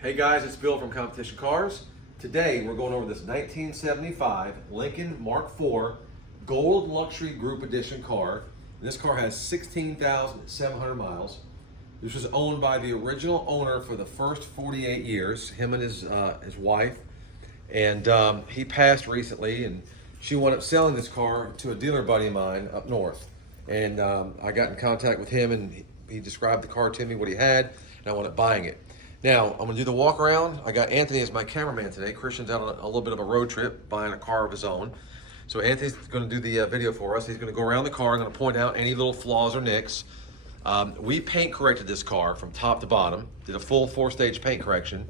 Hey guys, it's Bill from Competition Cars. Today we're going over this 1975 Lincoln Mark IV Gold Luxury Group Edition car. This car has 16,700 miles. This was owned by the original owner for the first 48 years, him and his wife. And he passed recently, and she wound up selling this car to a dealer buddy of mine up north. And I got in contact with him, and he described the car to me, what he had, and I wound up buying it. Now, I'm gonna do the walk around. I got Anthony as my cameraman today. Christian's out on a little bit of a road trip, buying a car of his own. So Anthony's gonna do the video for us. He's gonna go around the car. I'm gonna point out any little flaws or nicks. We paint corrected this car from top to bottom, did a full 4-stage paint correction.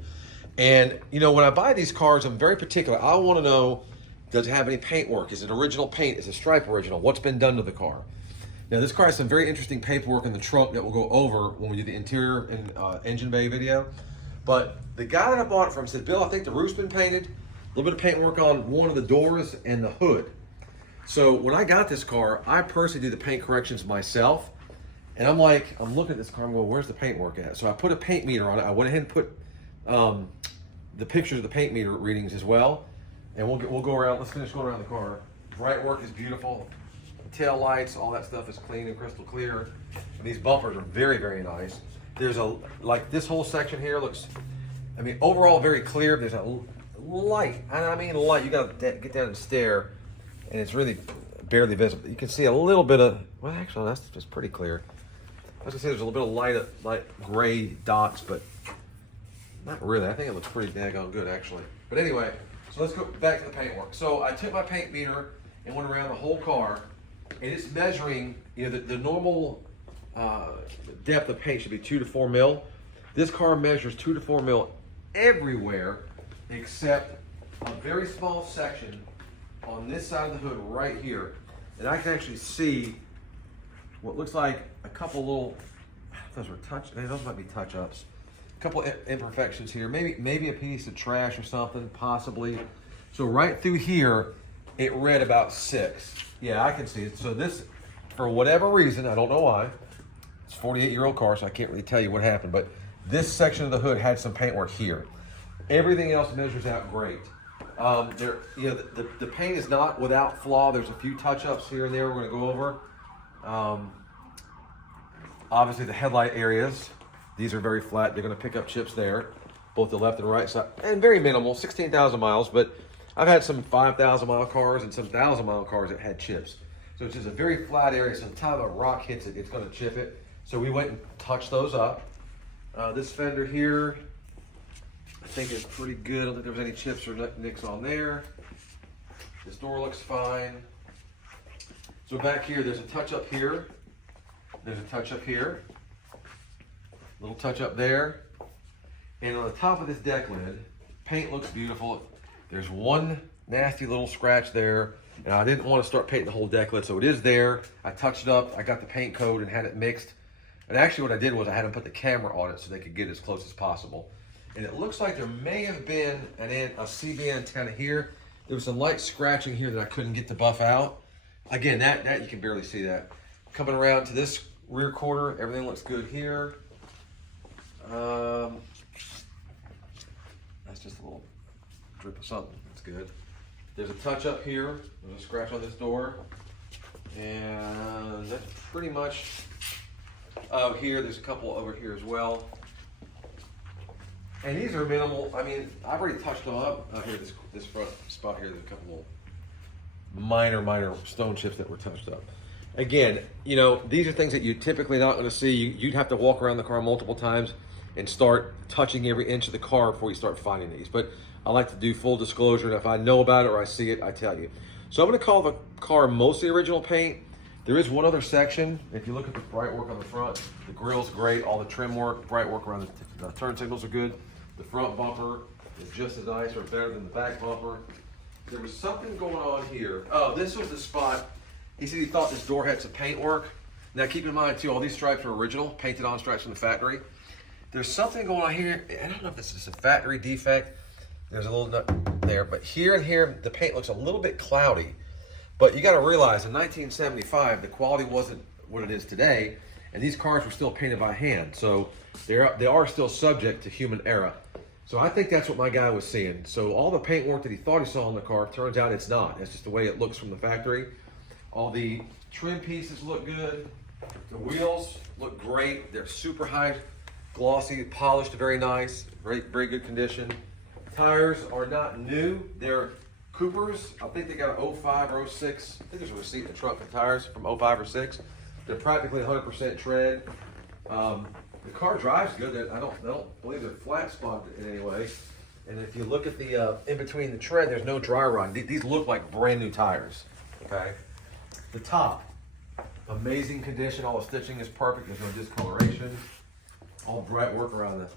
And you know, when I buy these cars, I'm very particular. I wanna know, does it have any paint work? Is it original paint? Is the stripe original? What's been done to the car? Now, this car has some very interesting paperwork in the trunk that we'll go over when we do the interior and engine bay video. But the guy that I bought it from said, Bill, I think the roof's been painted, a little bit of paint work on one of the doors and the hood. So when I got this car, I personally do the paint corrections myself. And I'm looking at this car and going, where's the paint work at? So I put a paint meter on it. I went ahead and put the pictures of the paint meter readings as well. And we'll go around, let's finish going around the car. Bright work is beautiful. Tail lights, all that stuff is clean and crystal clear. And these bumpers are very, very nice. There's like this whole section here looks, I mean, overall very clear. There's a light, and I mean light. You gotta get down and stare, and it's really barely visible. You can see a little bit of, well, actually, that's just pretty clear. I was gonna say there's a little bit of light gray dots, but not really. I think it looks pretty daggone good, actually. But anyway, so let's go back to the paint work. So I took my paint meter and went around the whole car. And it's measuring, you know, the normal depth of paint should be 2 to 4 mil. This car measures 2 to 4 mil everywhere except a very small section on this side of the hood right here. And I can actually see what looks like a couple little, those might be touch-ups. A couple imperfections here, maybe a piece of trash or something, possibly. So right through here, it read about 6. Yeah, I can see it. So this, for whatever reason, I don't know why, it's a 48-year-old car, so I can't really tell you what happened, but this section of the hood had some paint work here. Everything else measures out great. You know, the paint is not without flaw. There's a few touch-ups here and there we're going to go over. Obviously, the headlight areas, these are very flat. They're going to pick up chips there, both the left and right side, and very minimal, 16,000 miles, but I've had some 5,000-mile cars and some 1,000-mile cars that had chips. So it's just a very flat area, so the time a rock hits it, it's gonna chip it. So we went and touched those up. This fender here, I think is pretty good. I don't think there was any chips or nicks on there. This door looks fine. So back here, there's a touch up here. There's a touch up here. Little touch up there. And on the top of this deck lid, paint looks beautiful. There's one nasty little scratch there, and I didn't want to start painting the whole deck lid, so it is there. I touched it up, I got the paint coat and had it mixed. And actually what I did was I had them put the camera on it so they could get as close as possible. And it looks like there may have been a CB antenna here. There was some light scratching here that I couldn't get to buff out. Again, that you can barely see that. Coming around to this rear quarter, everything looks good here. That's just a little drip of something, that's good. There's a touch up here, there's a scratch on this door, and that's pretty much, oh here, there's a couple over here as well. And these are minimal, I mean, I've already touched them up. Here, this front spot here, there's a couple little minor stone chips that were touched up. Again, you know, these are things that you're typically not gonna see. You'd have to walk around the car multiple times and start touching every inch of the car before you start finding these. But I like to do full disclosure, and if I know about it or I see it, I tell you. So I'm gonna call the car mostly original paint. There is one other section. If you look at the bright work on the front, the grill's great, all the trim work, bright work around the turn signals are good. The front bumper is just as nice or better than the back bumper. There was something going on here. Oh, this was the spot. He said he thought this door had some paint work. Now keep in mind too, all these stripes are original, painted on stripes from the factory. There's something going on here. I don't know if this is a factory defect. There's a little nut there, but here and here, the paint looks a little bit cloudy. But you gotta realize in 1975, the quality wasn't what it is today, and these cars were still painted by hand. So they are still subject to human error. So I think that's what my guy was seeing. So all the paint work that he thought he saw in the car, turns out it's not. It's just the way it looks from the factory. All the trim pieces look good. The wheels look great. They're super high glossy, polished, very nice, very good condition. Tires are not new. They're Coopers. I think they got an 05 or 06. I think there's a receipt in the trunk for tires from 05 or 06. They're practically 100% tread. The car drives good. I don't believe they're flat spotted in any way. And if you look at the in between the tread, there's no dry run. These look like brand new tires. Okay. The top, amazing condition. All the stitching is perfect. There's no discoloration. All bright work around the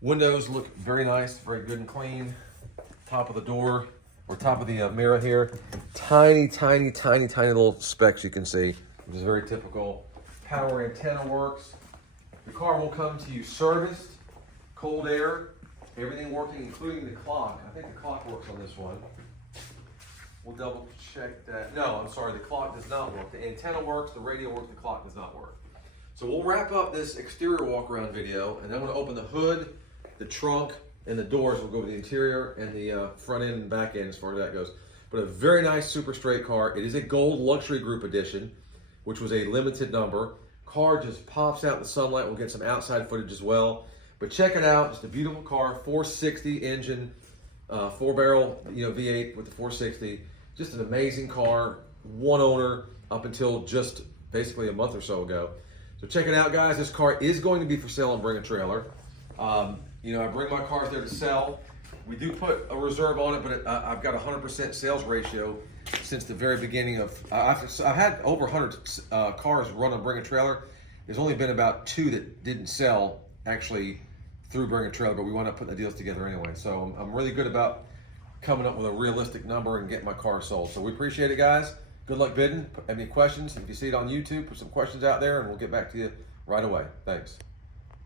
windows look very nice, very good and clean. Top of the door, or top of the mirror here. Tiny little specks you can see, which is very typical. Power antenna works. The car will come to you serviced, cold air, everything working, including the clock. I think the clock works on this one. We'll double check that. No, I'm sorry, the clock does not work. The antenna works, the radio works, the clock does not work. So we'll wrap up this exterior walk around video, and then I'm gonna open the hood, the trunk, and the doors. We'll go over the interior and the front end and back end as far as that goes. But a very nice super straight car. It is a gold luxury group edition, which was a limited number. Car just pops out in the sunlight. We'll get some outside footage as well. But check it out, just a beautiful car, 460 engine, 4-barrel, V8 with the 460. Just an amazing car, one owner up until just basically a month or so ago. So check it out, guys. This car is going to be for sale on Bring a Trailer. I bring my cars there to sell. We do put a reserve on it, but I've got a 100% sales ratio since the very beginning of. I've had over 100 cars run on Bring a Trailer. There's only been about 2 that didn't sell actually through Bring a Trailer, but we wound up putting the deals together anyway. So I'm really good about coming up with a realistic number and getting my car sold. So we appreciate it, guys. Good luck bidding. Any questions? If you see it on YouTube, put some questions out there, and we'll get back to you right away. Thanks.